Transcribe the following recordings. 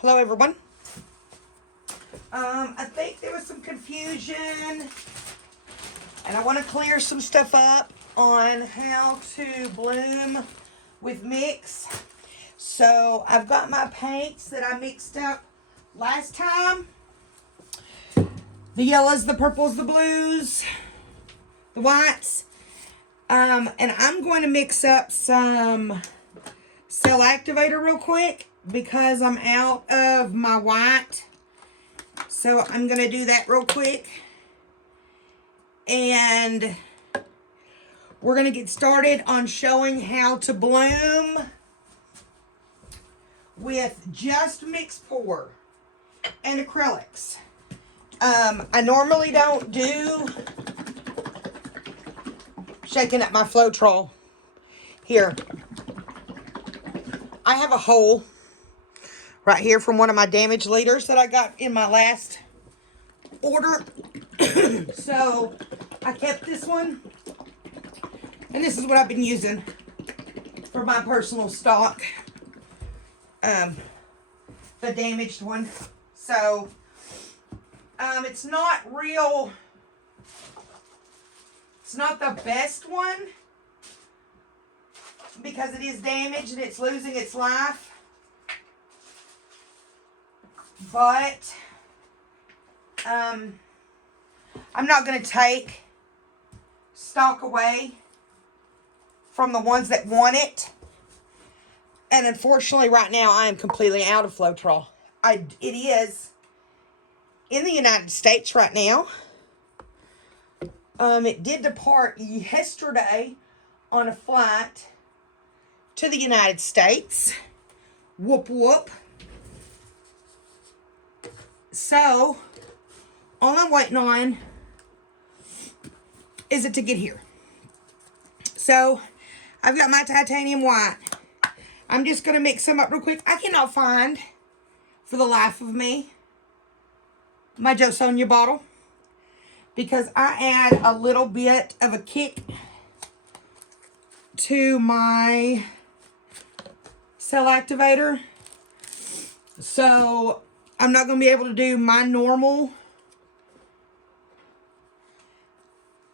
Hello everyone. I think there was some confusion and I want to clear some stuff up on how to bloom with mix. So I've got my paints that I mixed up last time. The yellows, the purples, the blues, the whites. And I'm going to mix up some Cell Activator real quick because I'm out of my white. So I'm going to do that real quick. And we're going to get started on showing how to bloom with just mix pour and acrylics. I normally don't do shaking up my Floetrol. Here, I have a hole right here from one of my damaged leaders that I got in my last order. So I kept this one, and this is what I've been using for my personal stock, the damaged one. So it's not real, it's not the best one because it is damaged and it's losing its life. But I'm not going to take stock away from the ones that want it. And unfortunately right now I am completely out of Floetrol. It is in the United States right now. It did depart yesterday on a flight to the United States. Whoop whoop. So, all I'm waiting on is it to get here. So, I've got my titanium white. I'm just going to mix them up real quick. I cannot find, for the life of me, my Jo Sonja bottle. Because I add a little bit of a kick to my Cell Activator. So, I'm not going to be able to do my normal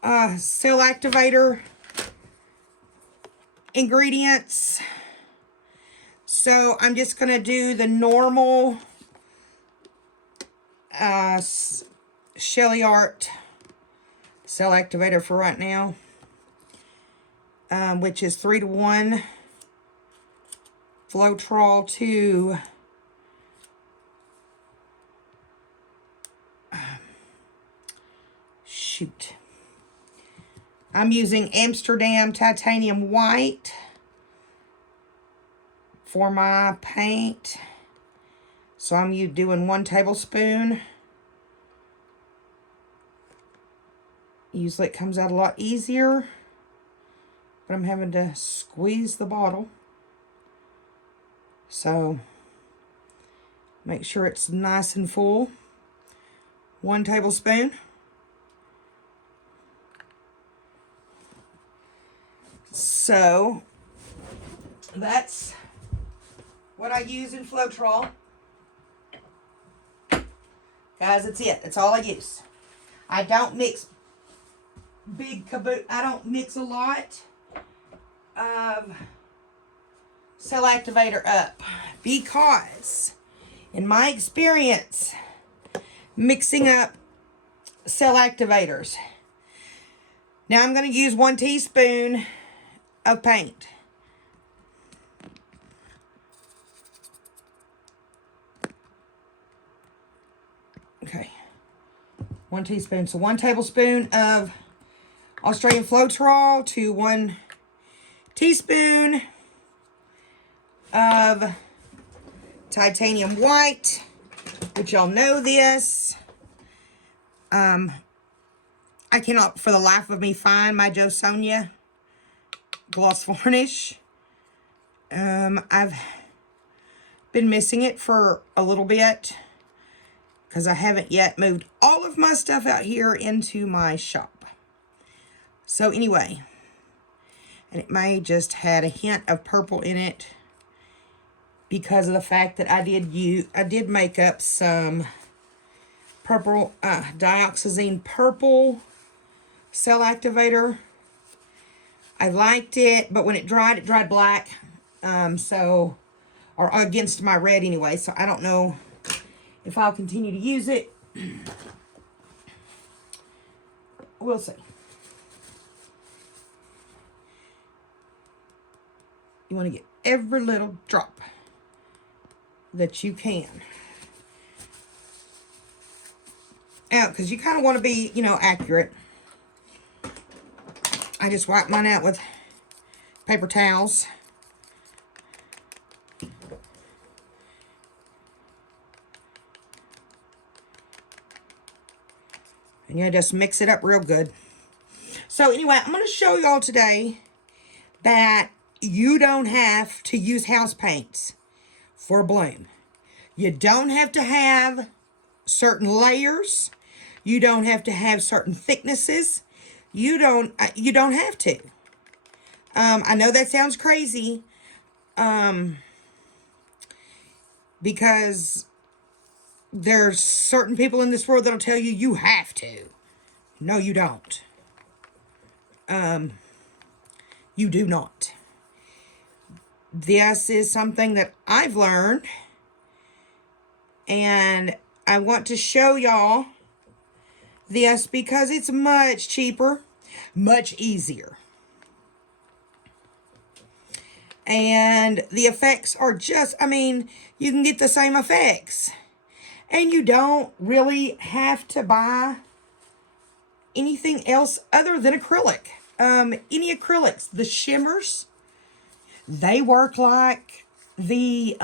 Cell Activator ingredients. So I'm just going to do the normal Shelly Art Cell Activator for right now, which is 3-to-1 Floetrol to shoot. I'm using Amsterdam Titanium White for my paint. So I'm doing 1 tablespoon. Usually it comes out a lot easier, but I'm having to squeeze the bottle. So make sure it's nice and full. 1 tablespoon. So that's what I use in Floetrol. Guys, that's it. That's all I use. I don't mix I don't mix a lot of Cell Activator up because in my experience mixing up Cell Activators. Now I'm going to use 1 teaspoon of paint. Okay. 1 teaspoon. So 1 tablespoon of Australian Floetrol to 1 teaspoon of titanium white, which y'all know this. I cannot for the life of me find my Jo Sonja gloss varnish. I've been missing it for a little bit because I haven't yet moved all of my stuff out here into my shop. So anyway, and it may just had a hint of purple in it. because of the fact that I did make up some purple, dioxazine purple Cell Activator. I liked it, but when it dried black. So, or against my red anyway, so I don't know if I'll continue to use it. We'll see. You want to get every little drop that you can out, because you kind of want to be, you know, accurate. I just wipe mine out with paper towels. And you just mix it up real good. So anyway, I'm going to show y'all today that you don't have to use house paints for a bloom. You don't have to have certain layers. You don't have to have certain thicknesses. You don't have to. I know that sounds crazy. Because there's certain people in this world that'll tell you you have to. No, you don't. You do not. This is something that I've learned, and I want to show y'all this because it's much cheaper, much easier. And the effects are just, I mean, you can get the same effects. And you don't really have to buy anything else other than acrylic. Any acrylics, the shimmers, they work like the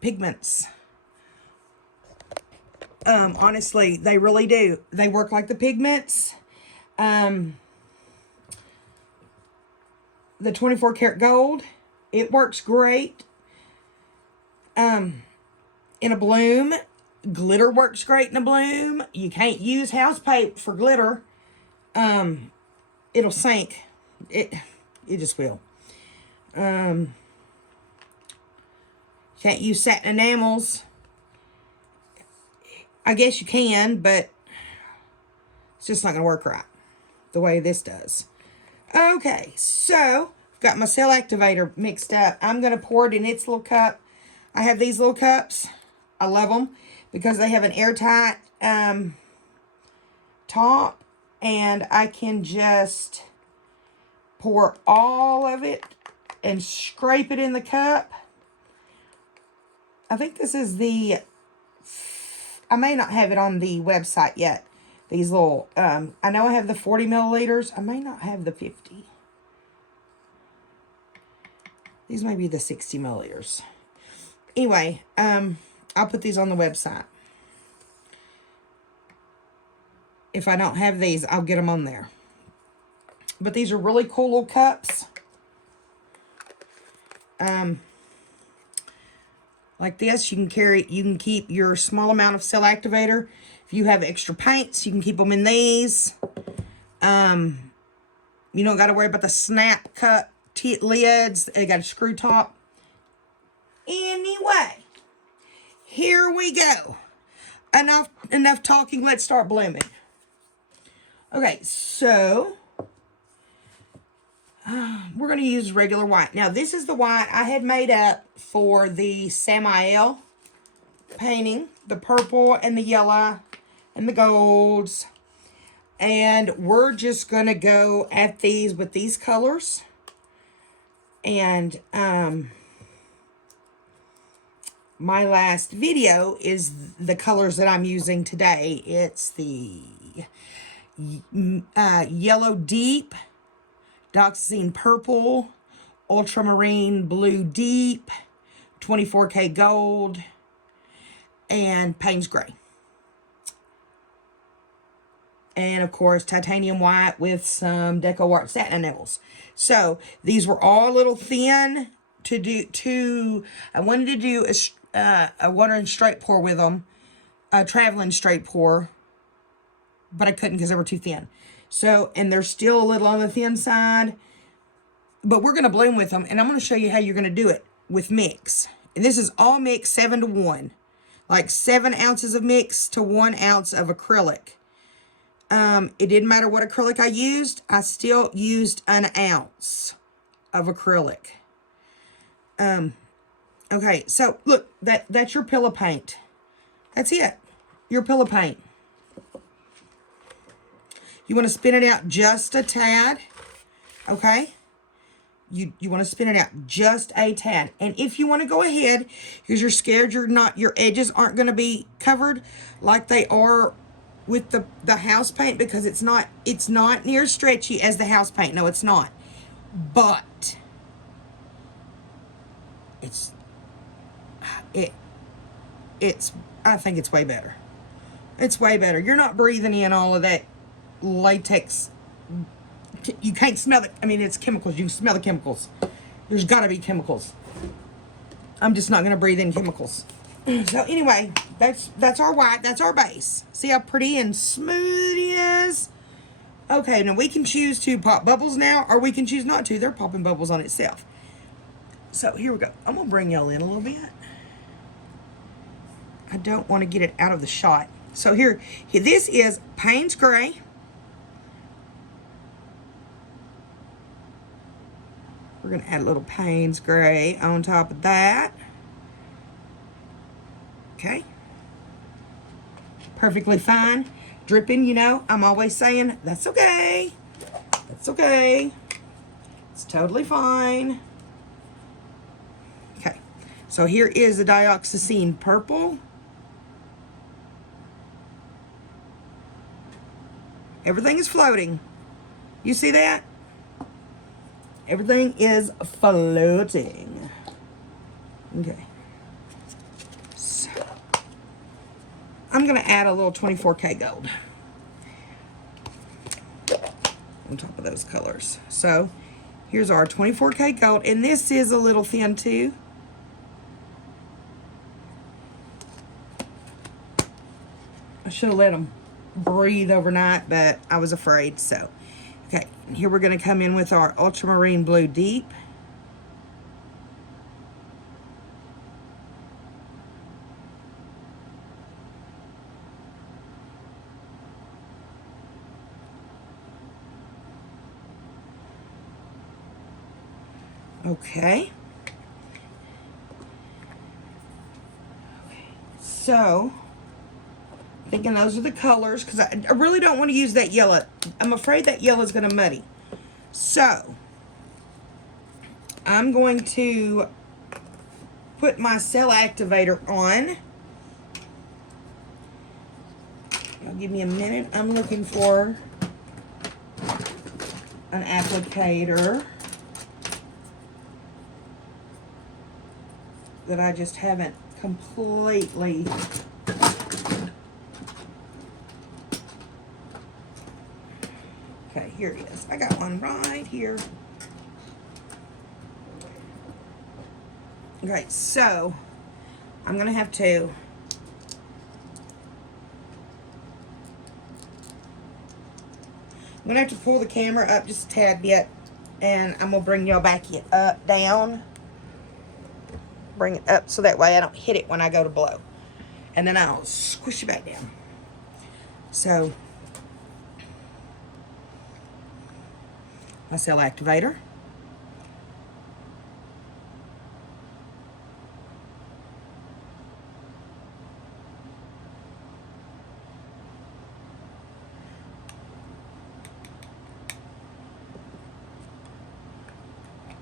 pigments. Honestly, they really do. They work like the pigments. The 24 karat gold, it works great. In a bloom. Glitter works great in a bloom. You can't use house paint for glitter. It'll sink. It just will. Can't use satin enamels. I guess you can, but it's just not going to work right the way this does. Okay, so I've got my Cell Activator mixed up. I'm going to pour it in its little cup. I have these little cups. I love them because they have an airtight top, and I can just pour all of it and scrape it in the cup. I think this is the, I may not have it on the website yet. These little, I know I have the 40 milliliters. I may not have the 50. These may be the 60 milliliters. Anyway, I'll put these on the website. If I don't have these, I'll get them on there. But these are really cool little cups. Like this, you can keep your small amount of Cell Activator. If you have extra paints, you can keep them in these. You don't got to worry about the snap cut lids. They got a screw top. Anyway, here we go. Enough talking. Let's start blooming. Okay, so we're going to use regular white. Now, this is the white I had made up for the Samael painting. The purple and the yellow and the golds. And we're just going to go at these with these colors. And my last video is the colors that I'm using today. It's the yellow deep, dioxazine purple, ultramarine blue deep, 24K gold, and Payne's gray. And of course, titanium white with some Deco Art satin enamels. So these were all a little thin to do. I wanted to do a water and straight pour with them, a traveling straight pour, but I couldn't because they were too thin. So, and they're still a little on the thin side. but we're going to bloom with them, and I'm going to show you how you're going to do it with mix. And this is all mix 7 to 1. Like 7 ounces of mix to 1 ounce of acrylic. It didn't matter what acrylic I used. I still used an ounce of acrylic. Okay, so look, that's your pillow paint. That's it. Your pillow paint. You want to spin it out just a tad. Okay? You want to spin it out just a tad. And if you want to go ahead, because you're scared your edges aren't going to be covered like they are with the house paint, because it's not near as stretchy as the house paint. No, it's not. But it's I think it's way better. It's way better. You're not breathing in all of that latex. You can't smell it. I mean, it's chemicals. You can smell the chemicals. There's got to be chemicals. I'm just not going to breathe in chemicals. So anyway, that's our white. That's our base. See how pretty and smooth it is? Okay, now we can choose to pop bubbles now, or we can choose not to. They're popping bubbles on itself. So here we go. I'm going to bring y'all in a little bit. I don't want to get it out of the shot. So here, this is Payne's Gray. We're going to add a little Payne's Gray on top of that. Okay. Perfectly fine. Dripping, you know, I'm always saying, that's okay. That's okay. It's totally fine. Okay. So here is the dioxazine purple. Everything is floating. You see that? Everything is floating. Okay. So, I'm going to add a little 24K gold on top of those colors. So, here's our 24K gold. And this is a little thin too. I should have let them breathe overnight, but I was afraid, so. Okay, and here we're going to come in with our ultramarine blue deep. Okay. So, thinking those are the colors, because I really don't want to use that yellow. I'm afraid that yellow is going to muddy. So, I'm going to put my Cell Activator on. Now, give me a minute. I'm looking for an applicator that I just haven't completely... Okay, here it is. I got one right here. Okay, so I'm going to have to pull the camera up just a tad bit, and I'm going to bring y'all back it up, down. Bring it up so that way I don't hit it when I go to blow. And then I'll squish it back down. So, my Cell Activator.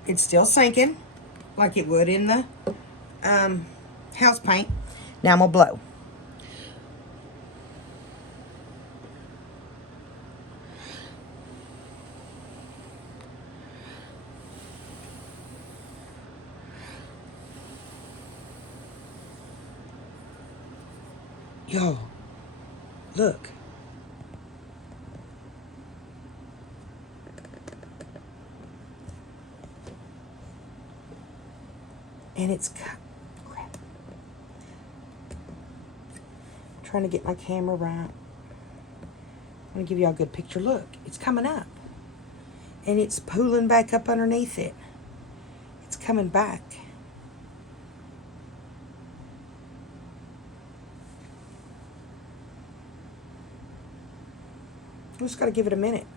It's still sinking like it would in the house paint. Now I'm going to blow. Yo, look. And it's crap. Trying to get my camera right. I'm gonna give y'all a good picture. Look, it's coming up. And it's pulling back up underneath it. It's coming back. We just got to give it a minute.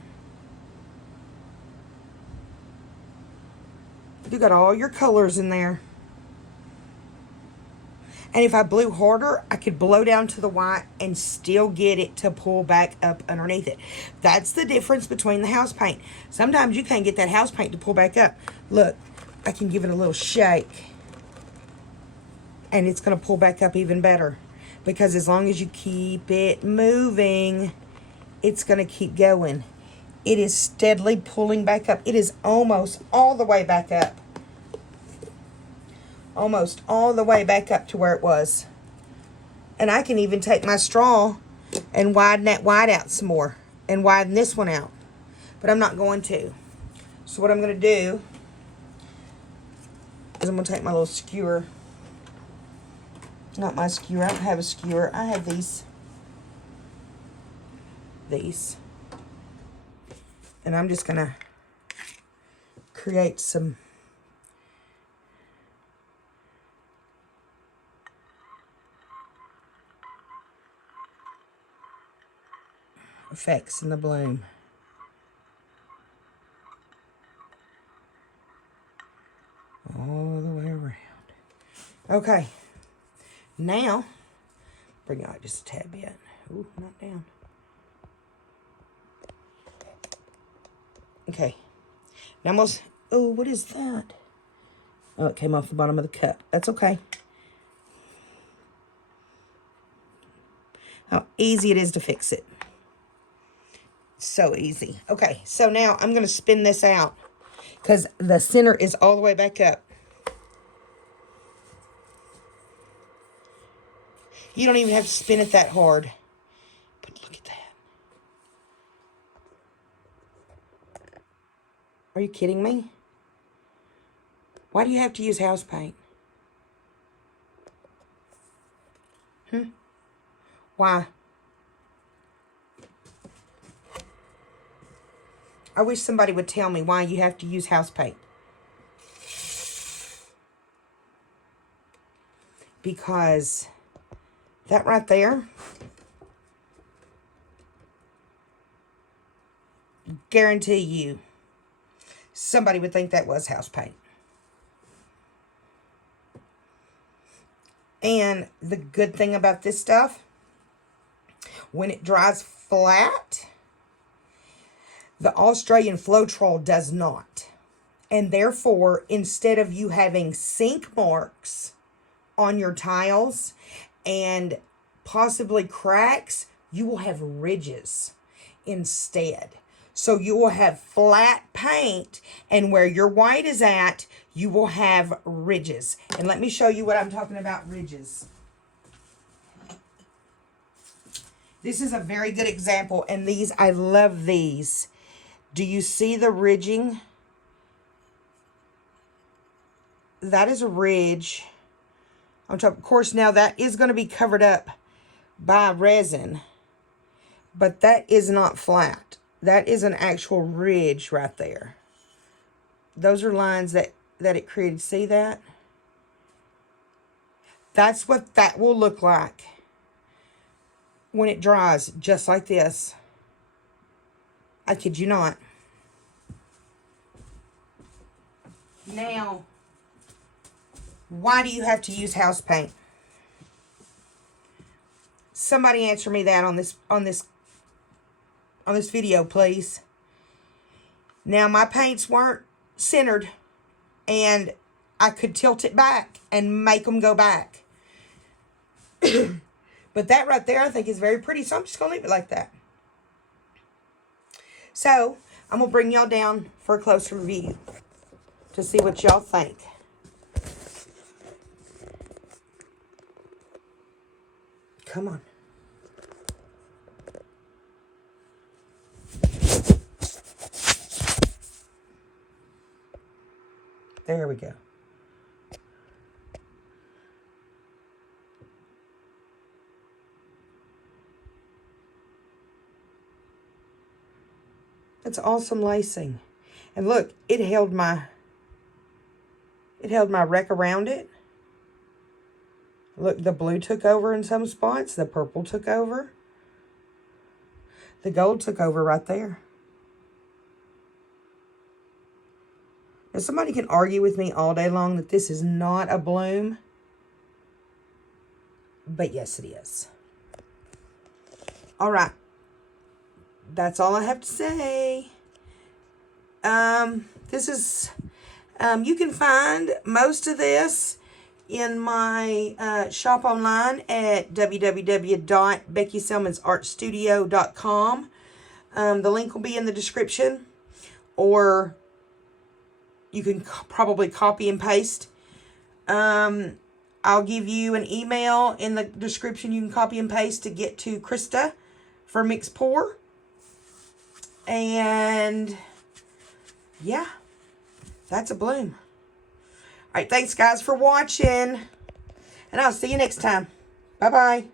You got all your colors in there. And if I blew harder, I could blow down to the white and still get it to pull back up underneath it. That's the difference between the house paint. Sometimes you can't get that house paint to pull back up. Look, I can give it a little shake. And it's going to pull back up even better. Because as long as you keep it moving, it's going to keep going. It is steadily pulling back up. It is almost all the way back up. Almost all the way back up to where it was. And I can even take my straw and widen that white out some more. And widen this one out. But I'm not going to. So what I'm going to do is I'm going to take my little skewer. Not my skewer. I don't have a skewer. I have these. And I'm just going to create some effects in the bloom. All the way around. Okay. Now, bring it out just a tad bit. Ooh, not down. Okay. Now almost, oh, what is that? Oh, it came off the bottom of the cup. That's okay. How easy it is to fix it. So easy. Okay, so now I'm going to spin this out because the center is all the way back up. You don't even have to spin it that hard. But look at that. Are you kidding me? Why do you have to use house paint? Why? I wish somebody would tell me why you have to use house paint. Because that right there, guarantee you, somebody would think that was house paint. And the good thing about this stuff, when it dries flat, the Australian Floetrol does not. And therefore, instead of you having sink marks on your tiles and possibly cracks, you will have ridges instead. So you will have flat paint, and where your white is at, you will have ridges. And let me show you what I'm talking about, ridges. This is a very good example, and these, I love these. Do you see the ridging? That is a ridge. On top, of course, now that is going to be covered up by resin, but that is not flat. That is an actual ridge right there. Those are lines that it created. See that? That's what that will look like when it dries, just like this. I kid you not. Now, why do you have to use house paint? Somebody answer me that on this video, please. Now, my paints weren't centered, and I could tilt it back and make them go back. But that right there, I think, is very pretty, so I'm just going to leave it like that. So, I'm going to bring y'all down for a closer view to see what y'all think. Come on. There we go. It's awesome lacing. And look, it held my wreck around it. Look, the blue took over in some spots. The purple took over. The gold took over right there. Now, somebody can argue with me all day long that this is not a bloom. But yes, it is. All right. That's all I have to say. This is, you can find most of this in my shop online at www.beckyselmansartstudio.com. The link will be in the description, or you can probably copy and paste. I'll give you an email in the description you can copy and paste to get to Krista for Mix Pour. And yeah, that's a bloom. All right, thanks guys for watching, and I'll see you next time. Bye-bye.